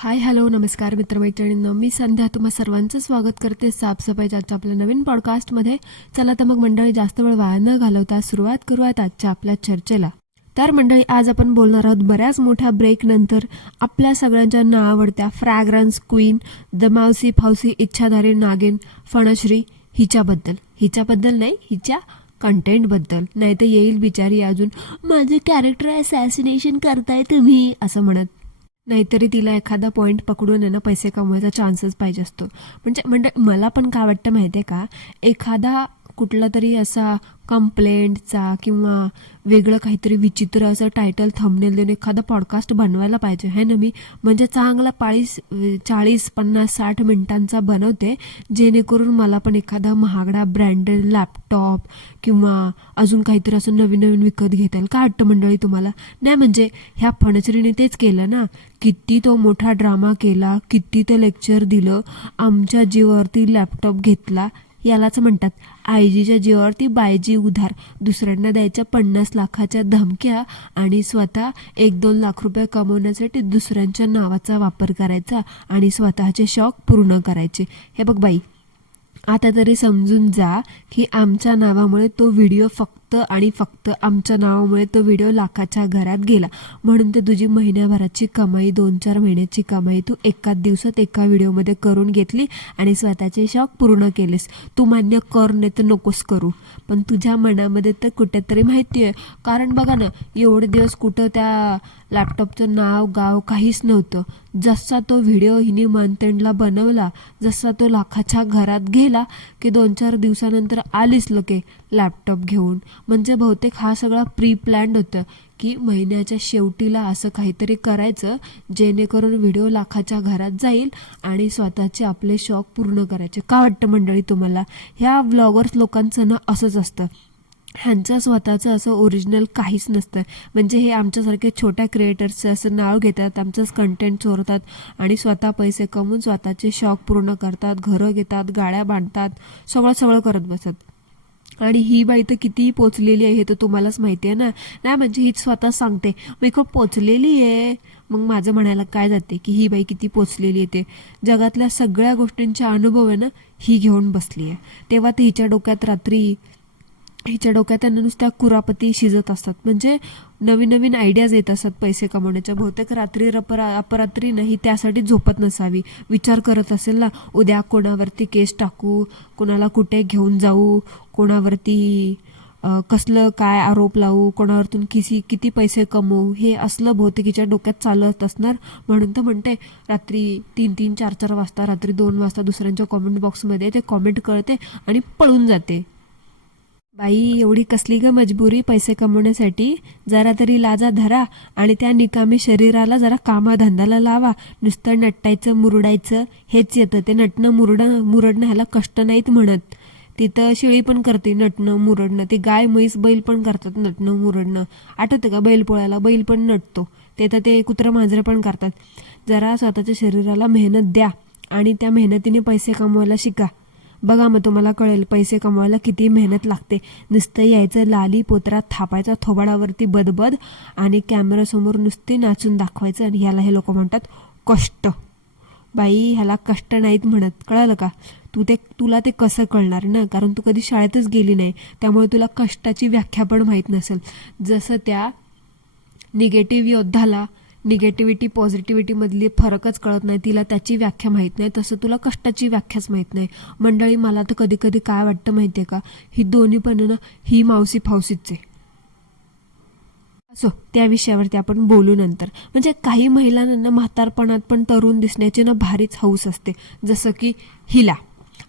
Hi hello नमस्कार मित्रमैत्रिणींनो, मी संध्या तुम्हा सर्वांचं स्वागत करते साफसफाईच्या आजच्या आपल्या नवीन पॉडकास्टमध्ये. चला तर मग मंडळी, जास्त वेळ वाया न घालवता सुरुवात करूयात आजच्या आपल्या चर्चेला. तर मंडळी, आज आपण बोलणार आहोत बऱ्याच मोठ्या ब्रेक नंतर आपल्या सगळ्यांच्या नावावडत्या फ्रॅग्रन्स क्वीन, द मावसी फावसी इच्छाधारी नागिन फणश्री हिच्याबद्दल नाही, हिच्या कंटेंटबद्दल. नाही तर येईल बिचारी अजून, माझे कॅरेक्टर असॅसिनेशन करताय तुम्ही असं म्हणत. नाहीतरी तिला एखादा पॉईंट पकडून आहे ना पैसे कमवायचा चान्सच पाहिजे असतो. म्हणजे मला पण काय वाटतं माहिती आहे का, एखादा कुठला तरी असा कंप्लेंटचा किंवा वेगळं काहीतरी विचित्र असं टायटल थंबनेल देऊन एखादा पॉडकास्ट बनवायला पाहिजे है ना. मी म्हणजे चांगला 40-50-60 मिनिटांचा बनवते, जेणेकरून मला पण एखादा महागडा ब्रँडेड लॅपटॉप किंवा अजून काहीतरी असं नवीन नवीन विकत घेता येईल. काय वाटतं मंडळी तुम्हाला? नाही म्हणजे ह्या फणश्रीने तेच केलं ना, किती तो मोठा ड्रामा केला, किती ते लेक्चर दिलं, आमच्या जीवावरती लॅपटॉप घेतला. यालाच म्हणतात आयजीच्या जीवावरती बायजी उधार. दुसऱ्यांना द्यायच्या 50 लाखाच्या धमक्या आणि स्वतः 1-2 लाख रुपये कमवण्यासाठी दुसऱ्यांच्या नावाचा वापर करायचा आणि स्वतःचे शौक पूर्ण करायचे. हे बघ बाई, आता तरी समजून जा की आमच्या नावामुळे तो व्हिडिओ फक्त आमच्या नावामुळे तो व्हिडिओ लाखाच्या घरात गेला. म्हणून ते तुझी महिन्याभराची कमाई, 2-4 महिन्याची कमाई तू एका दिवसात एका व्हिडिओमध्ये करून घेतली आणि स्वतःचे शौक पूर्ण केलेस. तू मान्य कर, नाही तर नकोस करू, पण तुझ्या मनामध्ये तर कुठेतरी माहिती आहे. कारण बघा ना, एवढे दिवस कुठं त्या लॅपटॉपचं नाव गाव काहीच नव्हतं. जसा तो व्हिडिओ हिने मंथएंडला बनवला, जसा तो लाखाच्या घरात गेला की 2-4 दिवसानंतर आलीच लके लॅपटॉप घेऊन. म्हणजे बहुतेक हा सगळा प्री प्लॅन्ड होतं की महिन्याच्या शेवटीला असं काहीतरी करायचं जेणेकरून व्हिडिओ लाखाच्या घरात जाईल आणि स्वतःचे आपले शौक पूर्ण करायचे. का वाटतं मंडळी तुम्हाला? ह्या व्लॉगर्स लोकांचं ना असंच असतं, ह्यांचं स्वतःचं असं ओरिजिनल काहीच नसतं. म्हणजे हे आमच्यासारखे छोट्या क्रिएटर्सचं असं नाव घेतात, आमचंच कंटेंट चोरतात आणि स्वतः पैसे कमवून स्वतःचे शौक पूर्ण करतात, घरं घेतात, गाड्या बांधतात, सगळं करत बसतात. आणि ही बाई तर किती पोचलेली आहे हे तर तुम्हालाच माहिती आहे ना. नाही म्हणजे हीच स्वतः सांगते मी खूप पोचलेली आहे. मग माझं म्हणायला काय जाते की ही बाई किती पोचलेली आहे ते. जगातल्या सगळ्या गोष्टींचा अनुभव आहे ना ही घेऊन बसली आहे. तेव्हा तर हिच्या डोक्यात त्यांना नुसत्या कुरापती शिजत असतात. म्हणजे नवीन नवीन आयडियाज येत असतात पैसे कमवण्याच्या. बहुतेक रात्री अपरात्री नाही त्यासाठी झोपत नसावी, विचार करत असेल ना, उद्या कोणावरती केस टाकू, कोणाला कुठे घेऊन जाऊ, कोणावरती कसलं काय आरोप लावू, कोणावरतून किती पैसे कमवू, हे असलं बहुतेकीच्या डोक्यात चालत असणार. म्हणून तर म्हणते रात्री 3-3, 4-4 वाजता, रात्री 2 वाजता दुसऱ्यांच्या कॉमेंट बॉक्समध्ये ते कॉमेंट करते आणि पळून जाते. बाई, एवढी कसली ग मजबुरी पैसे कमवण्यासाठी? जरा तरी लाजा धरा आणि त्या निकामी शरीराला जरा कामाधंद्याला लावा. नुसतं नटायचं मुरडायचं हेच येतं. ते नटणं मुरडणं ह्याला कष्ट नाहीत म्हणत. तिथं शेळी पण करते नटणं मुरडणं, ती गाय म्हैस बैल पण करतात नटणं मुरडणं. आठवतं का बैल पोळ्याला बैल पण नटतो, ते तर ते कुत्रं मांजरं पण करतात. जरा स्वतःच्या शरीराला मेहनत द्या आणि त्या मेहनतीने पैसे कमवायला शिका. बघा मग तुम्हाला कळेल पैसे कमवायला किती मेहनत लागते. नुसतं यायचं, लाली पोत्रा थापायचा थोबाडावरती बदबद आणि कॅमेरासमोर नुसते नाचून दाखवायचं आणि ह्याला हे लोक म्हणतात कष्ट. बाई, ह्याला कष्ट नाहीत म्हणत, कळलं का? तुला ते कसं कळणार ना, कारण तू कधी शाळेतच गेली नाही, त्यामुळे तुला कष्टाची व्याख्या पण माहीत नसेल. जसं त्या निगेटिव्ह योद्धाला निगेटिव्हिटी पॉझिटिव्हिटीमधली फरकच कळत नाही, तिला त्याची व्याख्या माहीत नाही, तसं तुला कष्टाची व्याख्याच माहीत नाही. मंडळी, मला तर कधी कधी काय वाटतं माहिती आहे का, ही दोन्ही पण ना ही मावसी फावसीच आहे. असो, त्या विषयावरती आपण बोलू नंतर. म्हणजे काही महिलांना म्हातारपणात पण तरुण दिसण्याची ना भारीच हौस असते, जसं की हिला.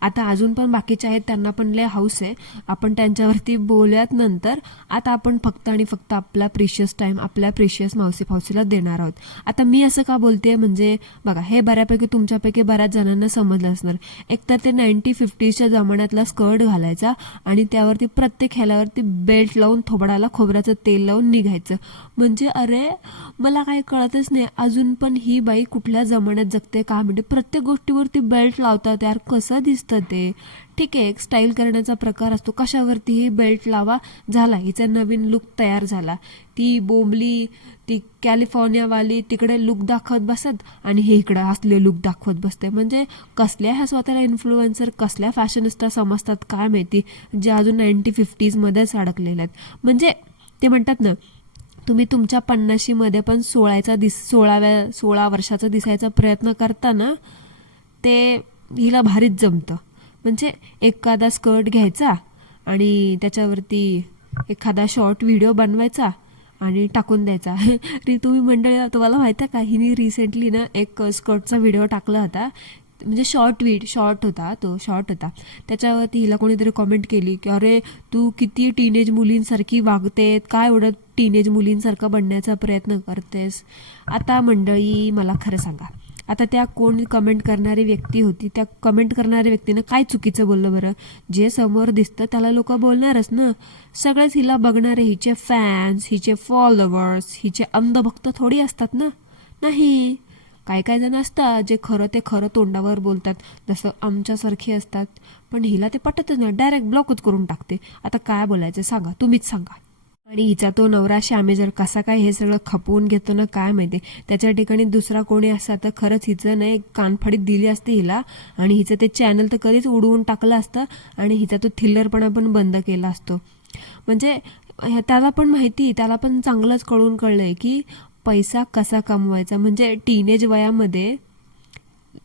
आता अजून पण बाकीचे आहेत त्यांना पण लय हौस आहे, आपण त्यांच्यावरती बोलूयात नंतर. आता आपण फक्त आणि फक्त आपला प्रिशियस टाईम आपल्या प्रिशियस मावसी फावसीला देणार आहोत. आता मी असं का बोलते म्हणजे बघा, हे बऱ्यापैकी तुमच्यापैकी बऱ्याच जणांना समजलं असणार. एकतर ते 1950च्या जमान्यातला स्कर्ट घालायचा आणि त्यावरती प्रत्येक ह्याल्यावरती बेल्ट लावून थोबडाला खोबऱ्याचं तेल लावून निघायचं. म्हणजे अरे, मला काही कळतच नाही अजून पण ही बाई कुठल्या जमान्यात जगते का? म्हणजे प्रत्येक गोष्टीवरती बेल्ट लावतात यार, कसं दिसतं नसतं ते. ठीक आहे, एक स्टाईल करण्याचा प्रकार असतो, कशावरतीही बेल्ट लावा, झाला हिचा नवीन लुक तयार झाला. ती बोंबली, ती कॅलिफोर्नियावाली तिकडे लुक दाखवत बसत आणि हे इकडं असले लुक दाखवत बसते. म्हणजे कसल्या ह्या स्वतःला इन्फ्लुएन्सर, कसल्या फॅशनिस्टा समजतात काय माहिती, जे अजून 1950s मध्येच अडकलेले आहेत. म्हणजे ते म्हणतात ना, तुम्ही तुमच्या 50मध्ये पण 16 वर्षाचा दिसायचा प्रयत्न करता ना, ते हिला भारीच जमतं. म्हणजे एखादा स्कर्ट घ्यायचा आणि त्याच्यावरती एखादा शॉर्ट व्हिडिओ बनवायचा आणि टाकून द्यायचा. तुम्ही मंडळी, तुम्हाला माहिती आहे का, हिने रिसेंटली ना एक स्कर्टचा व्हिडिओ टाकला होता. म्हणजे शॉर्ट होता. त्याच्यावरती हिला कोणीतरी कॉमेंट केली की अरे तू किती टीनेज मुलींसारखी वागते, काय एवढं टीनेज मुलींसारखं बनण्याचा प्रयत्न करतेस. आता मंडळी मला खरं सांगा, आता त्या कोण कमेंट करणारी व्यक्ती होती, त्या कमेंट करणाऱ्या व्यक्तीनं काय चुकीचं बोललं बरं? जे समोर दिसतं त्याला लोक बोलणारच ना. सगळेच हिला बघणारे हिचे फॅन्स, हिचे फॉलोवर्स, हिचे अंधभक्त थोडी असतात ना. नाही, काय जण असतात जे खरं ते खरं तोंडावर बोलतात, जसं आमच्यासारखी असतात. पण हिला ते पटतच नाही, डायरेक्ट ब्लॉकच करून टाकते. आता काय बोलायचं सांगा, तुम्हीच सांगा. आणि हिचा तो नवरा श्यामे जर कसा काय हे सगळं खपवून घेतो ना काय माहिती. त्याच्या ठिकाणी दुसरा कोणी असता तर खरंच हिचं नाही कानफडीत दिली असते हिला, आणि हिचं ते चॅनल तर कधीच उडवून टाकलं असतं आणि हिचा तो थिल्लरपणा पण बंद केला असतो. म्हणजे त्याला पण माहिती, त्याला पण चांगलंच कळलंय की पैसा कसा कमवायचा. म्हणजे टीनेज वयामध्ये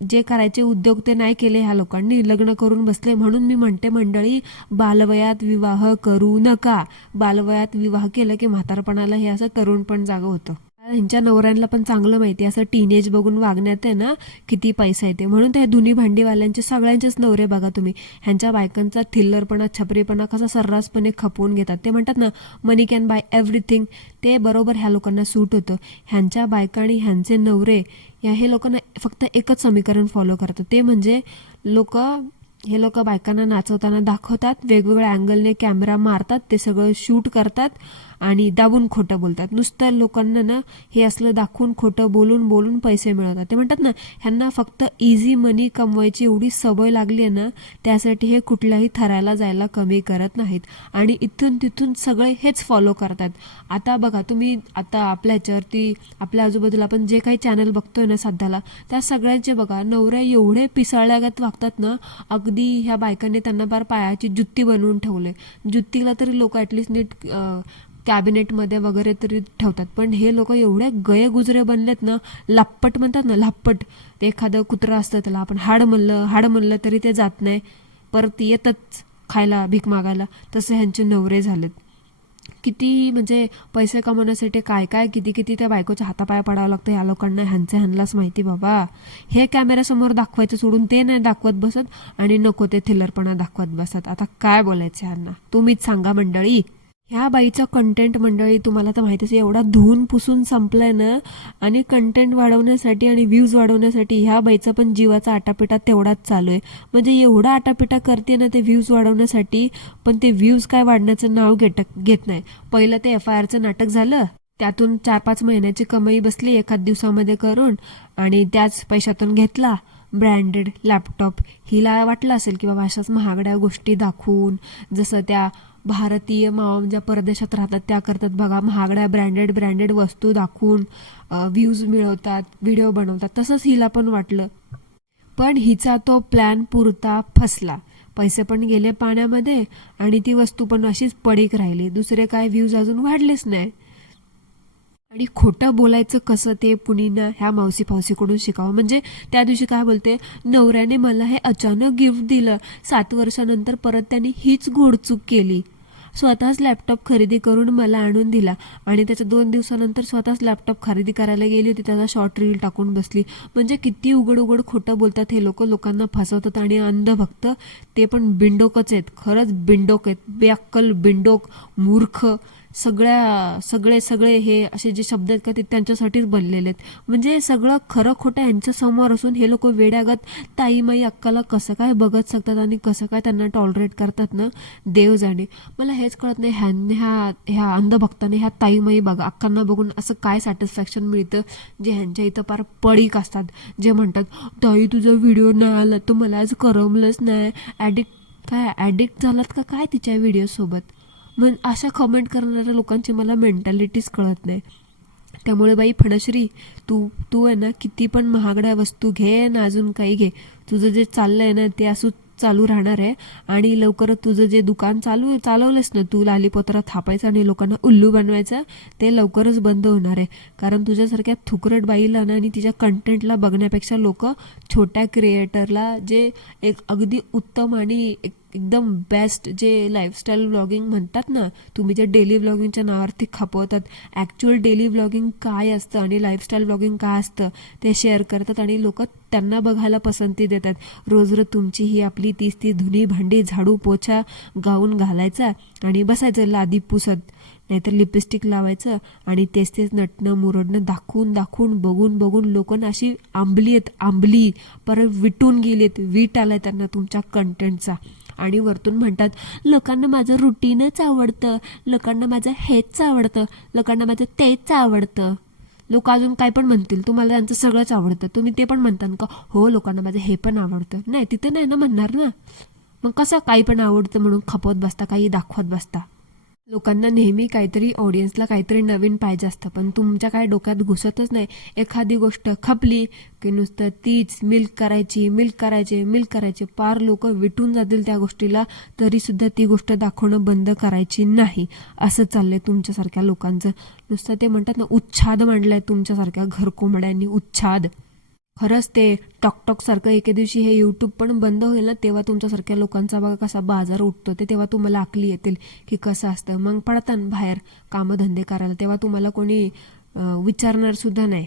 जे करायचे उद्योग ते नाही केले ह्या लोकांनी, लग्न करून बसले. म्हणून मी म्हणते मंडळी, बालवयात विवाह करू नका. बालवयात विवाह केलं की म्हातारपणाला हे असं तरुण पण जागं होतं. ह्यांच्या नवऱ्यांना पण चांगलं माहिती असं टीनेज बघून वागण्यात आहे ना किती पैसा येते. म्हणून त्या धुनी भांडीवाल्यांचे सगळ्यांचेच नवरे बघा तुम्ही, ह्यांच्या बायकांचा थिल्लरपणा, छपरीपणा कसा सर्रासपणे खपवून घेतात. ते म्हणतात ना, मनी कॅन बाय एव्हरीथिंग, ते बरोबर ह्या लोकांना सूट होतं. ह्यांच्या बायका आणि ह्यांचे नवरे हे लोकांना फक्त एकच समीकरण फॉलो करतात, ते म्हणजे हे लोक बायकांना नाचवताना दाखवतात, वेगवेगळ्या अँगलने कॅमेरा मारतात, ते सगळं शूट करतात आणि दाबून खोटं बोलतात. नुसतं लोकांना ना हे असलं दाखवून खोटं बोलून पैसे मिळवतात. ते म्हणतात ना, ह्यांना फक्त इझी मनी कमवायची एवढी सवय लागली आहे ना, त्यासाठी हे कुठल्याही थराला जायला कमी करत नाहीत आणि इथून तिथून सगळे हेच फॉलो करतात. आता बघा तुम्ही, आता आपल्या ह्याच्यावरती आपल्या आजूबाजूला आपण जे काही चॅनल बघतोय ना सध्याला, त्या सगळ्यांचे बघा नवरे एवढे पिसाळल्यागत वागतात ना, अगदी ह्या बायकांनी त्यांना फार पायाची जुत्ती बनवून ठेवले. जुत्तीला तरी लोक ॲटलिस्ट नीट कॅबिनेटमध्ये वगैरे तरी ठेवतात, पण हे लोक एवढे गयगुजरे बनलेत ना, लाप्पट म्हणतात ना, लाप्पट. ते एखादं कुत्रं असतं, त्याला आपण हाड म्हणलं तरी ते जात नाही, परत येतच खायला भीक मागायला. तसे ह्यांचे नवरे झालेत. किती म्हणजे पैसे कमवण्यासाठी काय किती त्या बायकोच्या हातापाया पडावं लागतं या लोकांना, ह्यांनाच माहिती बाबा. हे कॅमेऱ्यासमोर दाखवायचं सोडून ते नाही दाखवत बसत आणि नको ते थिल्लरपणा दाखवत बसत. आता काय बोलायचं ह्यांना, तुम्हीच सांगा मंडळी. ह्या बाईचा कंटेंट मंडळी तुम्हाला तर माहितीच, एवढा धुवून पुसून संपलाय ना, आणि कंटेंट वाढवण्यासाठी आणि व्ह्यूज वाढवण्यासाठी ह्या बाईचा पण जीवाचा आटापिटा तेवढाच चालू आहे. म्हणजे एवढा आटापिटा करते ना ते व्ह्यूज वाढवण्यासाठी, पण ते व्ह्यूज काय वाढण्याचं नाव घेत नाही. पहिलं ते FIRचं नाटक झालं, त्यातून 4-5 महिन्याची कमाई बसली एखाद दिवसामध्ये करून, आणि त्याच पैशातून घेतला ब्रँडेड लॅपटॉप. हिला वाटलं असेल की बाबा अशाच महागड्या गोष्टी दाखवून, जसं त्या भारतीय मावा ज्या परदेशात राहतात त्या करतात बघा, महागड्या ब्रँडेड वस्तू दाखवून व्ह्यूज मिळवतात, व्हिडिओ बनवतात. तसंच हिला पण वाटलं, पण हिचा तो प्लॅन पुरता फसला. पैसे पण गेले पाण्यामध्ये आणि ती वस्तू पण अशीच पडीक राहिली. दुसरे काय व्ह्यूज अजून वाढलेच नाही. आणि खोटं बोलायचं कसं ते पुनीना ह्या मावशीकडून शिकावं. म्हणजे त्या दिवशी काय बोलते, नवऱ्याने मला हे अचानक गिफ्ट दिलं, 7 वर्षानंतर परत त्यांनी हीच घोडचूक केली. स्वतःच लॅपटॉप खरेदी करून मला आणून दिला आणि त्याच्या 2 दिवसानंतर स्वतःच लॅपटॉप खरेदी करायला गेली होती, त्याचा शॉर्ट रील टाकून बसली. म्हणजे किती उघड खोटं बोलतात हे लोक, लोकांना फसवतात. आणि अंधभक्त ते पण बिंडोकच आहेत, खरंच बिंडोक आहेत, बेअक्कल बिंडोक मूर्ख सगळे हे असे जे शब्द आहेत का ते त्यांच्यासाठीच बनलेले आहेत. म्हणजे सगळं खरं खोटं यांच्या समोर असून हे लोक वेड्यागत ताईमाई अक्काला कसं काय बघत शकतात आणि कसं काय त्यांना टॉलरेट करतात ना, देव जाणे. मला हेच कळत नाही, ह्या अंधभक्ताने ह्या ताईमाई बघा अक्कांना बघून असं काय सॅटिस्फॅक्शन मिळतं, जे ह्यांच्या इथं फार पडीक असतात, जे म्हणतात ताई तुझा व्हिडिओ नाही आला तर मला आज करमलंच नाही, ॲडिक्ट झालात का काय तिच्या व्हिडिओसोबत. मग अशा कमेंट करणाऱ्या लोकांची मला मेंटॅलिटीच कळत नाही. त्यामुळे बाई फणश्री, तू आहे ना किती पण महागड्या वस्तू घे ना अजून काही घे, तुझं जे चाललंय ना ते असं चालू राहणार आहे. आणि लवकरच तुझं जे दुकान चालवलंस ना तू, लालीपोत्रा थापायचं आणि लोकांना उल्लू बनवायचं, ते लवकरच बंद होणार आहे. कारण तुझ्यासारख्या थुकरट बाईला ना आणि तिच्या कंटेंटला बघण्यापेक्षा लोक छोट्या क्रिएटरला, जे एक अगदी उत्तम आणि एकदम बेस्ट जे लाईफस्टाईल व्लॉगिंग म्हणतात ना, तुम्ही जे डेली व्लॉगिंगच्या नावावरती खपवतात, ॲक्च्युअल डेली व्लॉगिंग काय असतं आणि लाईफस्टाईल व्लॉगिंग काय असतं ते शेअर करतात आणि लोक त्यांना बघायला पसंती देतात. रोज तुमची ही आपली 30 धुनी भांडी झाडू पोछा गाऊन घालायचा आणि बसायचं लादी पुसत, नाहीतर लिपस्टिक लावायचं आणि तेच नटणं मुरडणं दाखवून बघून लोकांना अशी आंबली परत विटून गेलेत, वीट आलाय त्यांना तुमच्या कंटेंटचा. आणि वरतून म्हणतात लोकांना माझं रुटीनच आवडतं, लोकांना माझं हेच आवडतं, लोकांना माझं तेच आवडतं. लोक अजून काय पण म्हणतील, तुम्हाला त्यांचं सगळंच आवडतं, तुम्ही ते पण म्हणता का हो लोकांना माझं हे पण आवडतं. नाही, तिथे नाही ना म्हणणार ना. मग कसं काही पण आवडतं म्हणून खपवत बसता, काही दाखवत बसता. लोकांना नेहमी काहीतरी, ऑडियन्सला काहीतरी नवीन पाहिजे असतं, पण तुमच्या काय डोक्यात घुसतच नाही. एखादी गोष्ट खपली की नुसतं तीच मिल्क करायचे, पार लोक विटून जातील त्या गोष्टीला, तरी सुद्धा ती गोष्ट दाखवणं बंद करायची नाही. असं चाललंय तुमच्यासारख्या लोकांचं. नुसतं ते म्हणतात ना, उच्छाद मांडलाय तुमच्यासारख्या घरकोंबड्यांनी, उच्छाद. खरंच ते टॉक सारखं एके दिवशी हे यूट्यूब पण बंद होईल ना, तेव्हा तुमच्यासारख्या लोकांचा बघा कसा बाजार उठतो ते, तेव्हा तुम्हाला आकली येतील की कसं असतं. मग पडताना बाहेर कामधंदे करायला, तेव्हा तुम्हाला कोणी विचारणार सुद्धा नाही,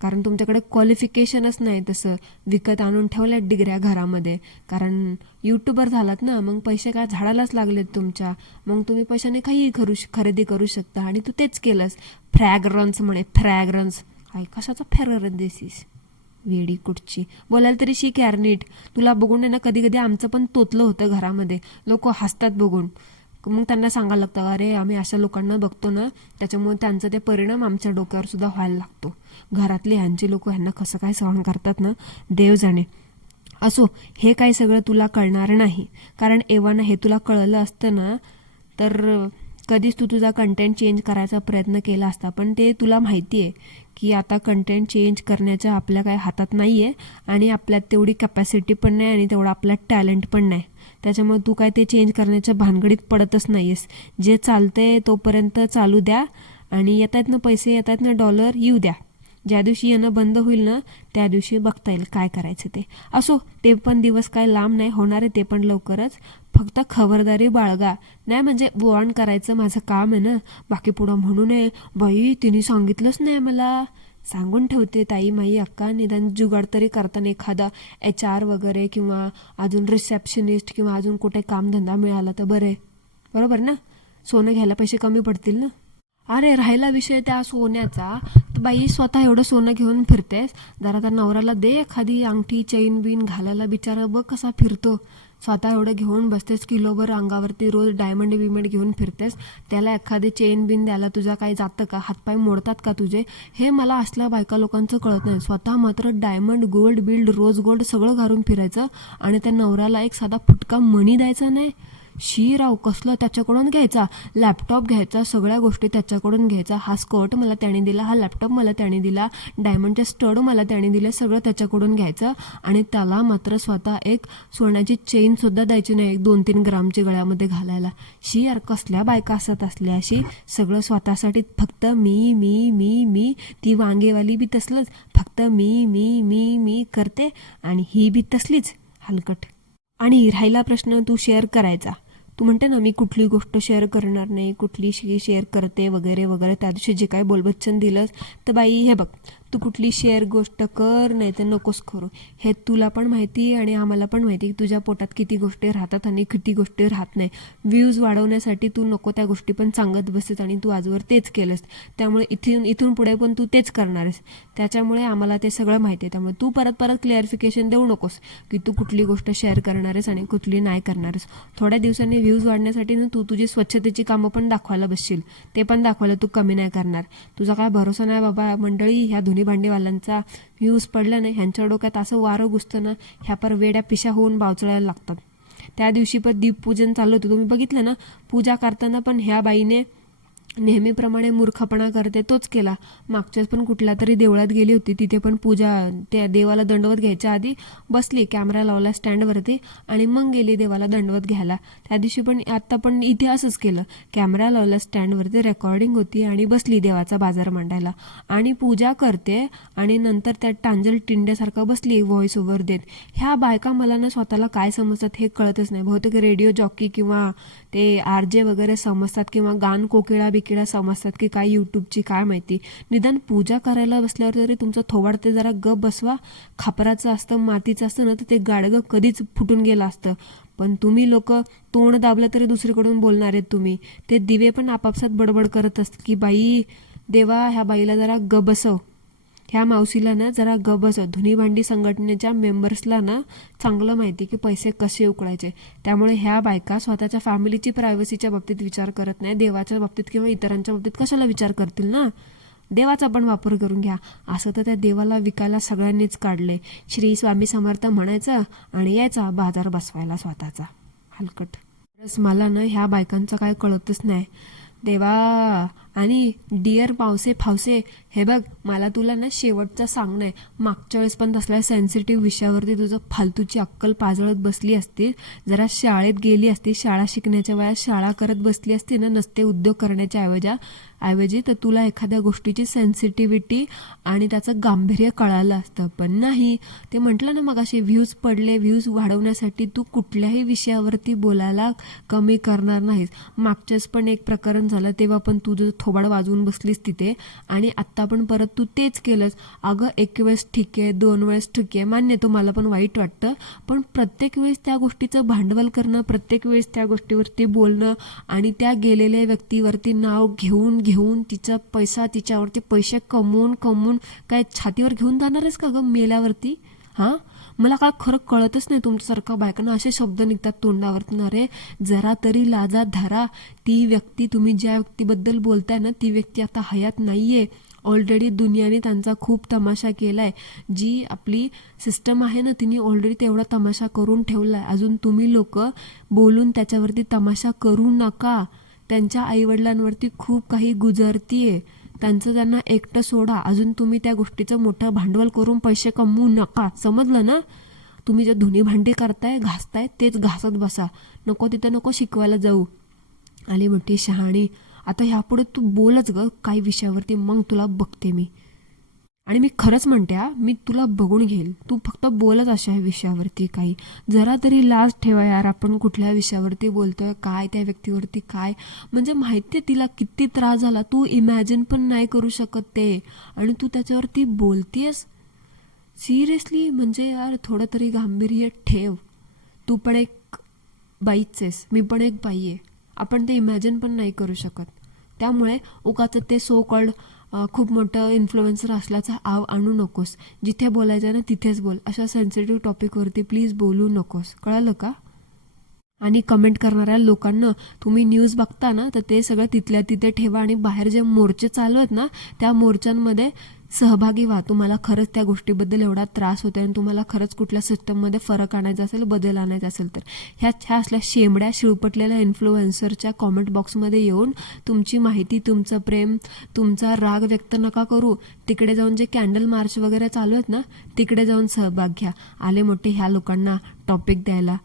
कारण तुमच्याकडे क्वालिफिकेशनच नाही तसं. विकत आणून ठेवल्यात डिग्र्या घरामध्ये, कारण यूट्यूबर झालात ना, मग पैसे काय झाडालाच लागलेत तुमच्या, मग तुम्ही पैशाने काही खरेदी करू शकता. आणि तू तेच केलंस. फ्रॅग्रन्स काय कशाचा फ्रॅग्रन्स देसीस, वेडी कुठची. बोलायला तरी शिक यार नीट. तुला बघून आहे ना कधी आमचं पण तोतलं होतं घरामध्ये, लोक हसतात बघून. मग त्यांना सांगायला लागतं अरे आम्ही अशा लोकांना बघतो ना, त्याच्यामुळे त्यांचा ते परिणाम आमच्या डोक्यावर सुद्धा व्हायला लागतो. घरातले ह्यांचे लोक ह्यांना कसं काय सहन करतात ना, देव जाणे. असो, हे काही सगळं तुला कळणार नाही, कारण एव्हाना हे तुला कळलं असतं ना तर कधीच तू तुझा कंटेंट चेंज करायचा प्रयत्न केला असता. पण ते तुला माहिती आहे की आता कंटेंट चेंज करण्याच्या आपल्या काय हातात नाही आहे, आणि आपल्यात तेवढी कॅपॅसिटी पण नाही आणि तेवढा आपल्यात टॅलेंट पण नाही. त्याच्यामुळे तू काय ते चेंज करण्याच्या भानगडीत पडतच नाही आहेस. जे चालतंय तोपर्यंत चालू द्या, आणि येतात ना पैसे, येतात ना डॉलर, येऊ द्या. ज्या दिवशी येणं बंद होईल ना त्या दिवशी बघता येईल काय करायचं ते. असो, ते पण दिवस काय लांब नाही, होणार आहे ते पण लवकरच. फक्त खबरदारी बाळगा. नाही म्हणजे वॉर्न करायचं माझं काम आहे ना, बाकी पुढं म्हणू नये बाई तिने सांगितलंच नाही मला. सांगून ठेवते ताई माई अक्का, निदान जुगाड तरी करताना एखादा HR वगैरे किंवा अजून रिसेप्शनिस्ट किंवा अजून कुठे कामधंदा मिळाला तर बरे, बरोबर ना. सोनं घ्यायला पैसे कमी पडतील ना. अरे राहिला विषय त्या सोन्याचा, तर बाई स्वतः एवढं सोनं घेऊन फिरतेस, जरा त्या नवऱ्याला दे एखादी अंगठी चैन बिन घालायला, बिचारा बघ कसा फिरतो. स्वतः एवढं घेऊन बसतेस, किलोभर अंगावरती रोज डायमंड बिमंड घेऊन फिरतेस, त्याला एखादी चेन बिन द्यायला तुझा काही जातं का, हातपाय मोडतात का तुझे. हे मला असल्या बायका लोकांचं कळत नाही. स्वतः मात्र डायमंड गोल्ड बिल्ड रोज गोल्ड सगळं घालून फिरायचं, आणि त्या नवऱ्याला एक साधा फुटका मणी द्यायचा नाही. राव कसलं त्याच्याकडून घ्यायचा, लॅपटॉप घ्यायचा, सगळ्या गोष्टी त्याच्याकडून घ्यायचा. हा स्कर्ट मला त्याने दिला, हा लॅपटॉप मला त्याने दिला, डायमंडचे स्टड मला त्याने दिले, सगळं त्याच्याकडून घ्यायचं. आणि त्याला मात्र स्वतः एक सोन्याची चेन सुद्धा द्यायची नाही, 2-3 ग्रामची गळ्यामध्ये घालायला. यार कसल्या बायका असत असल्या अशी, सगळं स्वतःसाठी फक्त मी मी मी मी. ती वांगेवाली बी तसलंच, फक्त मी मी मी मी करते, आणि ही बी तसलीच हलकट. आणि राहिला प्रश्न तू शेअर करायचा, तू म्हणते ना मी कुठली गोष्ट शेअर करणार नाही, कुठली शेअर करते वगैरे वगैरे, त्या दिवशी जे काय बोलबच्चन दिलंस तर बाई हे बघ, तू कुठली शेअर गोष्ट कर नाही तर नकोस करू. हे तुला पण माहिती आणि आम्हाला पण माहिती की तुझ्या पोटात किती गोष्टी राहतात आणि किती गोष्टी राहत नाही. व्ह्यूज वाढवण्यासाठी तू नको त्या गोष्टी पण सांगत बसतेस आणि तू आजवर तेच केलंस. त्यामुळे इथून पुढे पण तू तेच करणार आहेस. त्याच्यामुळे आम्हाला ते सगळं माहिती आहे. त्यामुळे तू परत क्लिअरिफिकेशन देऊ नकोस की तू कुठली गोष्ट शेअर करणार आहेस आणि कुठली नाही करणार आहेस. थोड्या दिवसांनी व्ह्यूज वाढण्यासाठी ना तू तुझी स्वच्छतेची कामं पण दाखवायला बसशील. ते पण दाखवायला तू कमी नाही करणार. तुझा काय भरोसा नाही बाबा. मंडळी, ह्या धुनी भांडीवाल्यांचा व्ह्यूज पडला नाही, ह्यांच्या डोक्यात असं वारं घुसतं ना, ह्या पर वेड्या पिशा होऊन बावचळायला लागतात. त्या दिवशी पण दीपपूजन चालू होतं, तुम्ही बघितलं ना. पूजा करताना पण ह्या बाईने नेहमीप्रमाणे मूर्खपणा करते तोच केला. मागच्याच पण कुठल्या तरी देवळात गेली होती, तिथे पण पूजा त्या देवाला दंडवत घ्यायच्या आधी बसली, कॅमेरा लावला स्टँडवरती आणि मग गेली देवाला दंडवत घ्यायला. त्या दिवशी पण आता पण इथे असंच केलं. कॅमेरा लावला स्टँडवरती, रेकॉर्डिंग होती आणि बसली देवाचा बाजार मांडायला आणि पूजा करते आणि नंतर त्या टांजल टिंड्यासारखं बसली व्हॉइस ओव्हर देत. ह्या बायका मला ना स्वतःला काय समजतात हे कळतच नाही. बहुतेक रेडिओ जॉकी किंवा ते आरजे वगैरे समजतात किंवा गान कोकिळा बिकिळा समजतात की काय यूट्यूबची काय माहिती. निदान पूजा करायला बसल्यावर तरी तुमचं थोबाड ते जरा गप बसवा. खापराचं असतं, मातीचं असतं ना, तर ते गाडगं कधीच फुटून गेलं असतं. पण तुम्ही लोक तोंड दाबलं तरी दुसरीकडून बोलणार आहेत तुम्ही. ते दिवे पण आपापसात बडबड करत असतात की बाई देवा, ह्या बाईला जरा गप बसव, ह्या मावशीला ना जरा गप बसव. धुनी भांडी संघटनेच्या मेंबर्सला ना चांगलं माहिती की पैसे कसे उकळायचे. त्यामुळे ह्या बायका स्वतःच्या फॅमिलीची प्रायव्हसीच्या बाबतीत विचार करत नाही, देवाच्या बाबतीत किंवा इतरांच्या बाबतीत कशाला विचार करतील ना. देवाचा पण वापर करून घ्या. असं तर त्या देवाला विकायला सगळ्यांनीच काढले. श्री स्वामी समर्थ म्हणायचं आणि यायचा बाजार बसवायला स्वतःचा. हलकट. मला ना ह्या बायकांचं काय कळतच नाही देवा. आणि डिअर पावसे फावसे, हे बघ, मला तुला ना शेवटचं सांगणं आहे. मागच्या वेळेस पण तसल्या सेन्सिटिव्ह विषयावरती तुझं फालतूची अक्कल पाजळत बसली असती, जरा शाळेत गेली असती, शाळा शिकण्याच्या वयात शाळा करत बसली असती ना, नसते उद्योग करण्याच्या ऐवजी तर तुला एखाद्या गोष्टीची सेन्सिटिव्हिटी आणि त्याचं गांभीर्य कळालं असतं. पण नाही. ते म्हटलं ना मग असे व्ह्यूज पडले, व्ह्यूज वाढवण्यासाठी तू कुठल्याही विषयावरती बोलायला कमी करणार नाहीस. मागच्याच पण एक प्रकरण झालं, तेव्हा पण तुझं थोबाड वाजवून बसलीस तिथे आणि आत्ता पण परत तू तेच केलंस. अगं, एक वेळेस ठीक आहे, 2 वेळेस ठीक आहे, मान्य, तुम्हाला पण वाईट वाटतं. पण प्रत्येक वेळेस त्या गोष्टीचं भांडवल करणं, प्रत्येक वेळेस त्या गोष्टीवरती बोलणं आणि त्या गेलेल्या व्यक्तीवरती नाव घेऊन तिचा पैसा, तिच्यावरती पैसे कमवून काय छातीवर घेऊन जाणार आहेस का गं मेल्यावरती? हां, मला काय खरं कळतच नाही. तुमच्यासारखं बायकांना असे शब्द निघतात तोंडावरतून. अरे जरा तरी लाजा धरा. ती व्यक्ती, तुम्ही ज्या व्यक्तीबद्दल बोलताय ना, ती व्यक्ती आता हयात नाहीये. ऑलरेडी दुनियाने त्यांचा खूप तमाशा केलाय. जी आपली सिस्टम आहे ना, तिने ऑलरेडी तेवढा तमाशा करून ठेवलाय. अजून तुम्ही लोक बोलून त्याच्यावरती तमाशा करू नका. त्यांच्या आईवडिलांवरती खूप काही गुजरतीये. त्यांना एकटं सोडा. अजून तुम्ही त्या गोष्टीचं मोठं भांडवल करून पैसे कमवू नका. समजलं ना. तुम्ही जे धुनी भांडी करताय, घासताय, तेच घासत बसा. नको तिथं नको शिकवायला जाऊ. आली मोठी शहाणी. आता ह्यापुढे तू बोलच ग काही विषयावरती, मग तुला बघते मी. आणि मी खरंच म्हणते, मी तुला बघून घेईल. तू फक्त बोलत अशा विषयावरती काही. जरा तरी लाज ठेवा यार. आपण कुठल्या विषयावरती बोलतोय, काय त्या व्यक्तीवरती काय, म्हणजे माहितीये तिला किती त्रास झाला. तू इमॅजिन पण नाही करू शकत ते, आणि तू त्याच्यावरती बोलतेस. सिरियसली, म्हणजे यार थोडं तरी गांभीर्य ठेव. तू पण एक बाईच आहेस, मी पण एक बाई आहे. आपण ते इमॅजिन पण नाही करू शकत. त्यामुळे उगाच ते सो कॉल्ड खूप मोठं इन्फ्लुएन्सर असल्याचा आव आणू नकोस. जिथे बोलायचं ना तिथेच बोल. अशा सेन्सिटिव्ह टॉपिकवरती प्लीज बोलू नकोस. कळालं का? आणि कमेंट करणाऱ्या लोकांना, तुम्ही न्यूज बघता ना, तर ते सगळं तिथल्या तिथे ठेवा आणि बाहेर जे मोर्चे चालू आहेत ना, त्या मोर्चांमध्ये सहभागी व्हा. तुम्हाला खरंच त्या गोष्टीबद्दल एवढा त्रास होतो आणि तुम्हाला खरंच कुठल्या सिस्टममध्ये फरक आणायचा असेल, बदल आणायचा असेल, तर ह्या असल्या शेंबड्या शिळपटलेल्या इन्फ्लुएन्सरच्या कॉमेंट बॉक्समध्ये येऊन तुमची माहिती, तुमचं प्रेम, तुमचा राग व्यक्त नका करू. तिकडे जाऊन जे कॅन्डल मार्च वगैरे चालू आहेत ना, तिकडे जाऊन सहभाग घ्या. आले मोठे ह्या लोकांना टॉपिक द्यायला.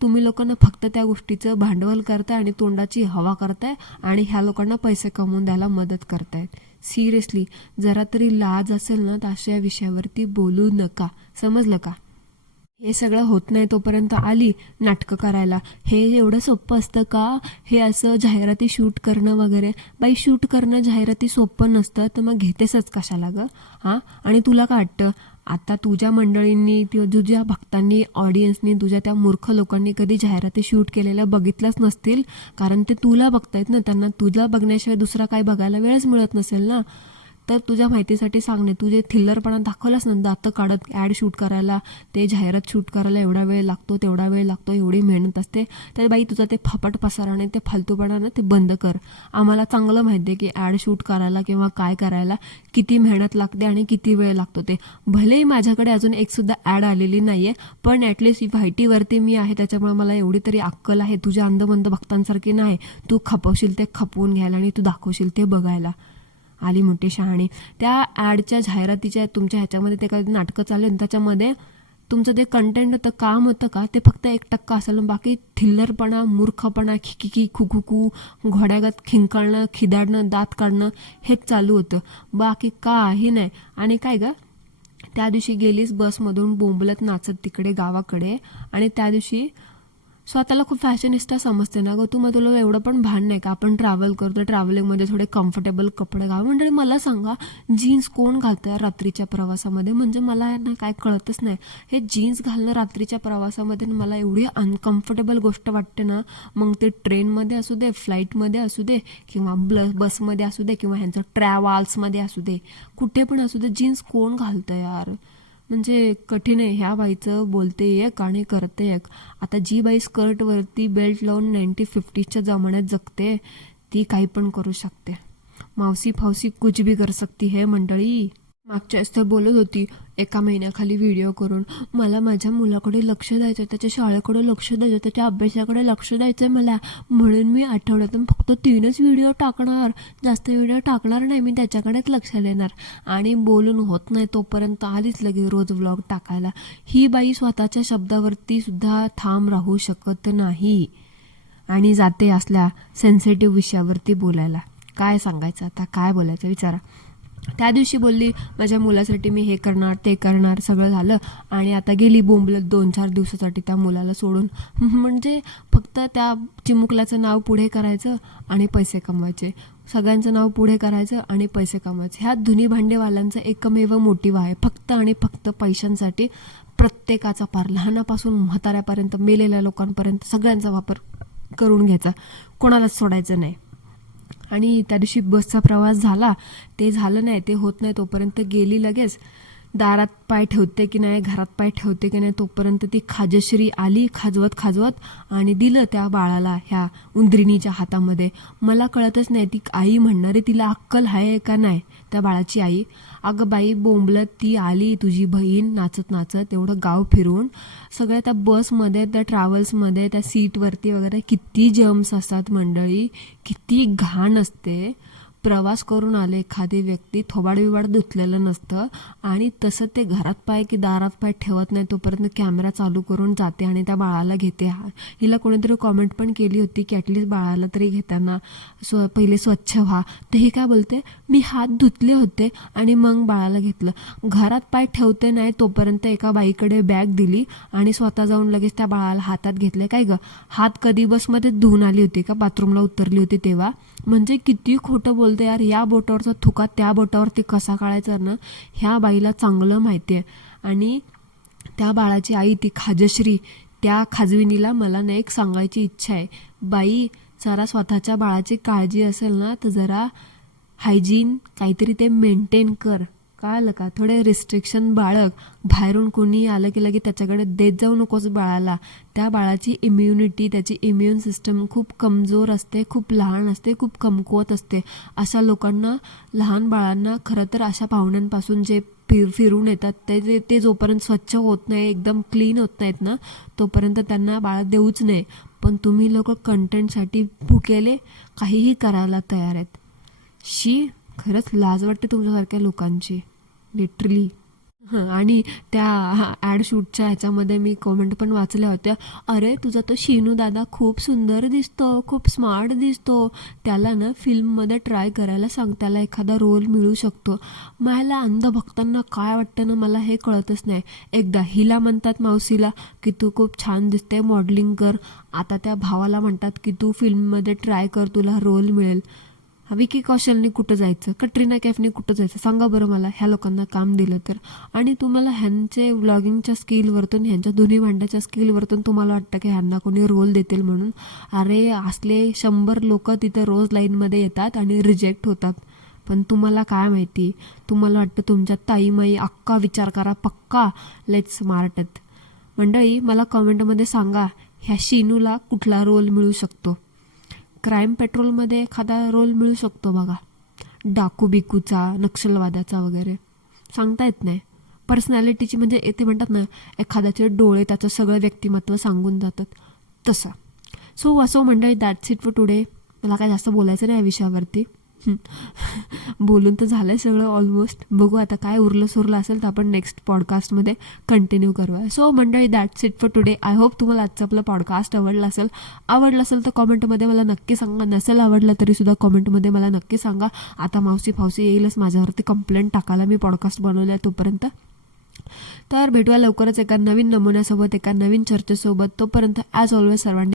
तुम्ही लोकांना फक्त त्या गोष्टीचं भांडवल करताय आणि तोंडाची हवा करताय आणि ह्या लोकांना पैसे कमवून द्यायला मदत करतायत. सिरियसली, जरा तरी लाज असेल ना, तर अशा विषयावरती बोलू नका. समजलं का? हे सगळं होत नाही तोपर्यंत आली नाटकं करायला. हे एवढं सोपं असतं का हे असं जाहिराती शूट करणं वगैरे? बाई शूट करणं जाहिराती सोपं नसतं तर मग घेतेसच कशाला गं? हां, आणि तुला काय वाटतं आता तुझ्या मंडळींनी किंवा तुझ्या भक्तांनी ऑडियन्सनी तुझ्या त्या मूर्ख लोकांनी कधी जाहिराती शूट केलेल्या बघितल्याच नसतील, कारण ते तुला बघतायत ना, त्यांना तुला बघण्याशिवाय दुसरा काही बघायला वेळच मिळत नसेल ना. तर तुझ्या माहितीसाठी सांगणे, तू जे थिल्लरपणा दाखवलास ना दातं काढत ॲड शूट करायला, ते जाहिरात शूट करायला एवढा वेळ लागतो तेवढा वेळ लागतो, एवढी मेहनत असते, तर बाई तुझं ते फपट पसाराने ते फालतूपणा ना ते बंद कर. आम्हाला चांगलं माहिती आहे की ॲड शूट करायला किंवा काय करायला किती मेहनत लागते आणि किती वेळ लागतो ते. भलेही माझ्याकडे अजून एकसुद्धा ॲड आलेली नाही आहे, पण ॲटलिस्ट व्हायटीवरती मी आहे त्याच्यामुळे मला एवढी तरी अक्कल आहे. तुझ्या अंधबंध भक्तांसारखी नाही, तू खपवशील ते खपवून घ्यायला आणि तू दाखवशील ते बघायला. आली मोठी शहाणी. त्या ॲडच्या जाहिरातीच्या तुमच्या ह्याच्यामध्ये ते काही नाटकं चालले त्याच्यामध्ये तुमचं ते कंटेंट होतं, काम होतं का ते फक्त 1% असेल, बाकी थिल्लरपणा, मूर्खपणा, खिकिकी खुकुकू, घोड्यागत खिंकाळणं, खिदाडणं, दात काढणं हेच चालू होतं, बाकी काही नाही. आणि काय गं त्या दिवशी गेलीस बसमधून बोंबलत नाचत तिकडे गावाकडे, आणि त्या दिवशी स्वतःला खूप फॅशनिस्टा समजते ना गं तू. मग तुला एवढं पण भान नाही का आपण ट्रॅव्हल करतो, ट्रॅव्हलिंगमध्ये थोडे कम्फर्टेबल कपडे घाल. म्हणजे मला सांगा जीन्स कोण घालतं यार रात्रीच्या प्रवासामध्ये? म्हणजे मला ना काय कळतच नाही. हे जीन्स घालणं रात्रीच्या प्रवासामध्ये मला एवढी अनकम्फर्टेबल गोष्ट वाटते ना. मग ते ट्रेनमध्ये असू दे, फ्लाईटमध्ये असू दे, किंवा बसमध्ये असू दे, किंवा ह्यांचं ट्रॅव्हल्समध्ये असू दे, कुठे पण असू दे, जीन्स कोण घालतं यार? म्हणजे कठीण आहे. ह्या बाईचं बोलते एक आणि करते एक. आता जी बाई स्कर्टवरती बेल्ट लावून 1950च्या जमान्यात जगते ती काही पण करू शकते. मावसी फावसी कुछ भी कर सकती है मंडळी. मागच्या वेळेस तर बोलत होती एका महिन्याखाली व्हिडिओ करून, मला माझ्या मुलाकडे लक्ष द्यायचं, त्याच्या शाळेकडे लक्ष द्यायचं, त्याच्या अभ्यासाकडे लक्ष द्यायचं मला, म्हणून मी आठवड्यातून फक्त 3च व्हिडिओ टाकणार, जास्त व्हिडिओ टाकणार नाही, मी त्याच्याकडेच लक्ष देणार. आणि बोलून होत नाही तोपर्यंत आलीच लगे रोज व्लॉग टाकायला. ही बाई स्वतःच्या शब्दावरती सुद्धा ठाम राहू शकत नाही आणि जाते असल्या सेन्सिटिव्ह विषयावरती बोलायला. काय सांगायचं आता, काय बोलायचं विचारा. त्या दिवशी बोलली माझ्या मुलासाठी मी हे करणार ते करणार, सगळं झालं, आणि आता गेली बोंबलत 2-4 दिवसासाठी त्या मुलाला सोडून. म्हणजे फक्त त्या चिमुकल्याचं नाव पुढे करायचं आणि पैसे कमवायचे, सगळ्यांचं नाव पुढे करायचं आणि पैसे कमवायचे. ह्या धुनी भांडेवाल्यांचं एकमेव मोटिव्ह आहे, फक्त आणि फक्त पैशांसाठी प्रत्येकाचा, पार लहानापासून म्हाताऱ्यापर्यंत, मेलेल्या लोकांपर्यंत सगळ्यांचा वापर करून घ्यायचा, कोणालाच सोडायचं नाही. आणि त्या दिवशी बसचा प्रवास झाला, ते झालं नाही, ते होत नाही तोपर्यंत गेली लगेच. दारात पाय ठेवते की नाही, घरात पाय ठेवते की नाही, तोपर्यंत ती खाजश्री आली खाजवत खाजवत आणि दिलं त्या बाळाला ह्या उंदरिणीच्या हातामध्ये. मला कळतच नाही ती आई म्हणणारे तिला अक्कल आहे का नाही, त्या बाळाची आई. अगं बाई बोंबलत ती आली तुझी बहीण नाचत नाचत एवढं गाव फिरून. सगळ्या त्या बसमध्ये, त्या ट्रॅव्हल्समध्ये, त्या सीटवरती वगैरे किती जर्म्स असतात मंडळी, किती घाण असते. प्रवास करून आले एखादी व्यक्ती, थोबाड बिबाड धुतलेलं नसतं, आणि तसं ते घरात पाय की दारात पाय ठेवत नाही तोपर्यंत कॅमेरा चालू करून जाते आणि त्या बाळाला घेते. हिला कोणीतरी कॉमेंट पण केली होती की ॲटलिस्ट बाळाला तरी घेताना पहिले स्वच्छ व्हा. तर हे काय बोलते, मी हात धुतले होते आणि मग बाळाला घेतलं. घरात पाय ठेवते नाही तोपर्यंत एका बाईकडे बॅग दिली आणि स्वतः जाऊन लगेच त्या बाळाला हातात घेतले. काय गं, हात कधी बसमध्ये धुवून आली होती का, बाथरूमला उतरली होती तेव्हा? म्हणजे किती खोटं बोलते यार. या बोटावरचा थुका त्या बोटावरती कसा काढायचा ना, ह्या बाईला चांगलं माहिती आहे. आणि त्या बाळाची आई ती खाजश्री, त्या खाजविनीला मला ना एक सांगायची इच्छा आहे, बाई जरा स्वतःच्या बाळाची काळजी असेल ना तर जरा हायजीन काहीतरी ते मेंटेन कर, कळलं का? थोडे रिस्ट्रिक्शन बाळग. बाहेरून कोणी आलं की लगे त्याच्याकडे देत जाऊ नकोस बाळाला. त्या बाळाची इम्युनिटी, त्याची इम्युन सिस्टम खूप कमजोर असते, खूप लहान असते, खूप कमकुवत असते. अशा लोकांना, लहान बाळांना खरं तर अशा पाहुण्यांपासून जे फिरून येतात ते जोपर्यंत स्वच्छ होत नाही, एकदम क्लीन होत नाहीत ना, तोपर्यंत त्यांना बाळा देऊच नाही. पण तुम्ही लोक कंटेंटसाठी भुकेले काहीही करायला तयार आहेत. शी, खरंच लाज वाटते तुमच्यासारख्या लोकांची, लिटरली. आणि त्या ॲड शूटच्या ह्याच्यामध्ये मी कमेंट पण वाचल्या होत्या, अरे तुझा तो शिनू दादा खूप सुंदर दिसतो, खूप स्मार्ट दिसतो, त्याला ना फिल्ममध्ये ट्राय करायला सांग, त्याला एखादा रोल मिळू शकतो. मला अंधभक्तांना काय वाटतं ना, मला हे कळतच नाही. एकदा हिला म्हणतात मावशीला की तू खूप छान दिसते, मॉडेलिंग कर. आता त्या भावाला म्हणतात की तू फिल्ममध्ये ट्राय कर, तुला रोल मिळेल. विकी कौशलने कुठं जायचं, कटरीना कैफने कुठं जायचं, सांगा बरं मला, ह्या लोकांना काम दिलं तर. आणि तुम्हाला ह्यांचे व्लॉगिंगच्या स्किलवरतून, ह्यांच्या धुनी भांड्याच्या स्किलवरतून तुम्हाला वाटतं की ह्यांना कोणी रोल देतील म्हणून? अरे असले 100 लोक तिथं रोज लाईनमध्ये येतात आणि रिजेक्ट होतात. पण तुम्हाला काय माहिती, तुम्हाला वाटतं तुमच्या ताईमाई अक्का विचार करा पक्का लेट्स स्मार्टत. मंडळी मला कमेंटमध्ये सांगा, ह्या शिनूला कुठला रोल मिळू शकतो? क्राईम पेट्रोलमध्ये एखादा रोल मिळू शकतो बघा, डाकू बिकूचा, नक्षलवादाचा वगैरे, सांगता येत नाही. पर्सनॅलिटीची म्हणजे ते म्हणतात ना, एखाद्याचे डोळे त्याचं सगळं व्यक्तिमत्व सांगून जातात, तसं. असो मंडळी, दॅट्स इट फॉर टुडे. मला काय जास्त बोलायचं नाही या विषयावरती. बोलून तर झालंय सगळं ऑलमोस्ट. बघू आता काय उरलं सुरलं असेल तर आपण नेक्स्ट पॉडकास्टमध्ये कंटिन्यू करूया. मंडळी, that's it for today. I hope तुम्हाला आजचं आपलं पॉडकास्ट आवडलं असेल तर कॉमेंटमध्ये मला नक्की सांगा. नसेल आवडलं तरी सुद्धा कॉमेंटमध्ये मला नक्की सांगा. आता मावशी फावशी येईलच माझ्यावरती कंप्लेंट टाकायला, मी पॉडकास्ट बनवला तोपर्यंत. तर भेटूया लवकरच एका नवीन नमुन्यासोबत, एका नवीन चर्चेसोबत. तोपर्यंत ॲज ऑलवेज सर्वांनी